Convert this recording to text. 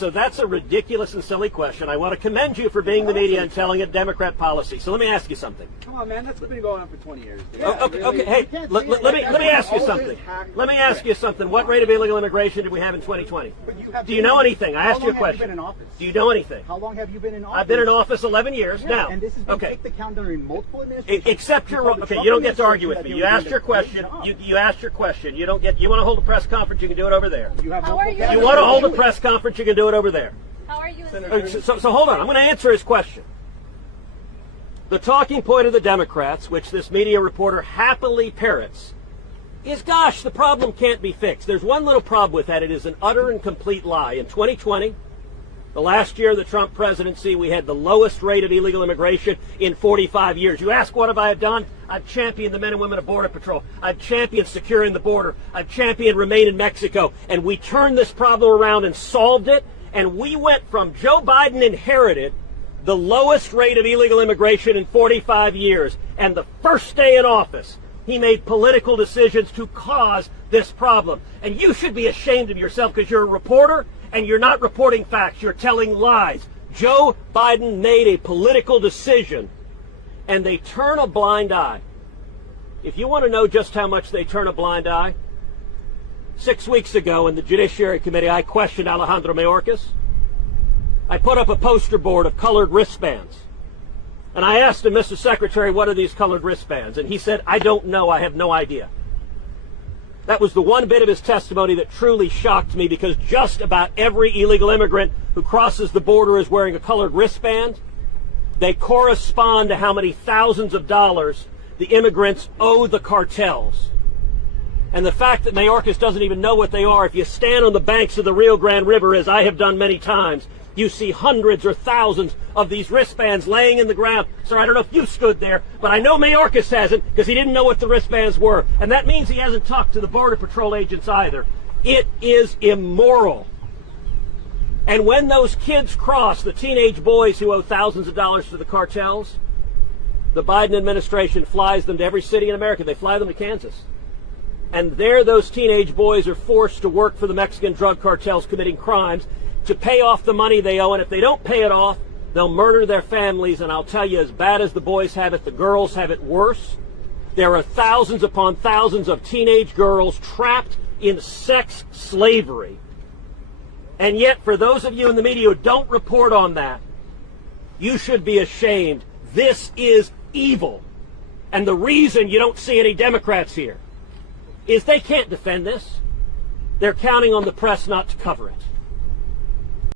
So that's a ridiculous and silly question. I want to commend you for being the media and telling it Democrat policy. So let me ask you something. Come on, man. That's been going on for 20 years. Dude. Okay. Hey, let me ask you something. Let me ask you something. What rate of illegal immigration did we have in 2020? Do you know anything? I asked you a question. Do you know anything? How long have you been in office? I've been in office 11 years now. And this has been kicked the count during multiple administrations. Except you're okay. You don't get to argue with me. You asked your question. You asked your question. You don't get. You want to hold a press conference? You can do it over there. You want to hold a press conference? You can do it over there. How are you? So hold on. I'm going to answer his question. The talking point of the Democrats, which this media reporter happily parrots, is, gosh, the problem can't be fixed. There's one little problem with that. It is an utter and complete lie. In 2020, the last year of the Trump presidency, we had the lowest rate of illegal immigration in 45 years. You ask, what have I done? I've championed the men and women of Border Patrol. I've championed securing the border. I've championed Remain in Mexico. And we turned this problem around and solved it. And we went from Joe Biden inherited the lowest rate of illegal immigration in 45 years. And the first day in office, he made political decisions to cause this problem. And you should be ashamed of yourself because you're a reporter and you're not reporting facts. You're telling lies. Joe Biden made a political decision and they turn a blind eye. If you want to know just how much they turn a blind eye, 6 weeks ago in the Judiciary Committee, I questioned Alejandro Mayorkas. I put up a poster board of colored wristbands. And I asked him, Mr. Secretary, what are these colored wristbands? And he said, I don't know. I have no idea. That was the one bit of his testimony that truly shocked me, because just about every illegal immigrant who crosses the border is wearing a colored wristband. They correspond to how many thousands of dollars the immigrants owe the cartels. And the fact that Mayorkas doesn't even know what they are, if you stand on the banks of the Rio Grande River, as I have done many times, you see hundreds or thousands of these wristbands laying in the ground. Sir, I don't know if you stood there, but I know Mayorkas hasn't, because he didn't know what the wristbands were. And that means he hasn't talked to the Border Patrol agents either. It is immoral. And when those kids cross, the teenage boys who owe thousands of dollars to the cartels, the Biden administration flies them to every city in America. They fly them to Kansas. And there those teenage boys are forced to work for the Mexican drug cartels committing crimes to pay off the money they owe. And if they don't pay it off, they'll murder their families. And I'll tell you, as bad as the boys have it, the girls have it worse. There are thousands upon thousands of teenage girls trapped in sex slavery. And yet, for those of you in the media who don't report on that, you should be ashamed. This is evil. And the reason you don't see any Democrats here is they can't defend this. They're counting on the press not to cover it.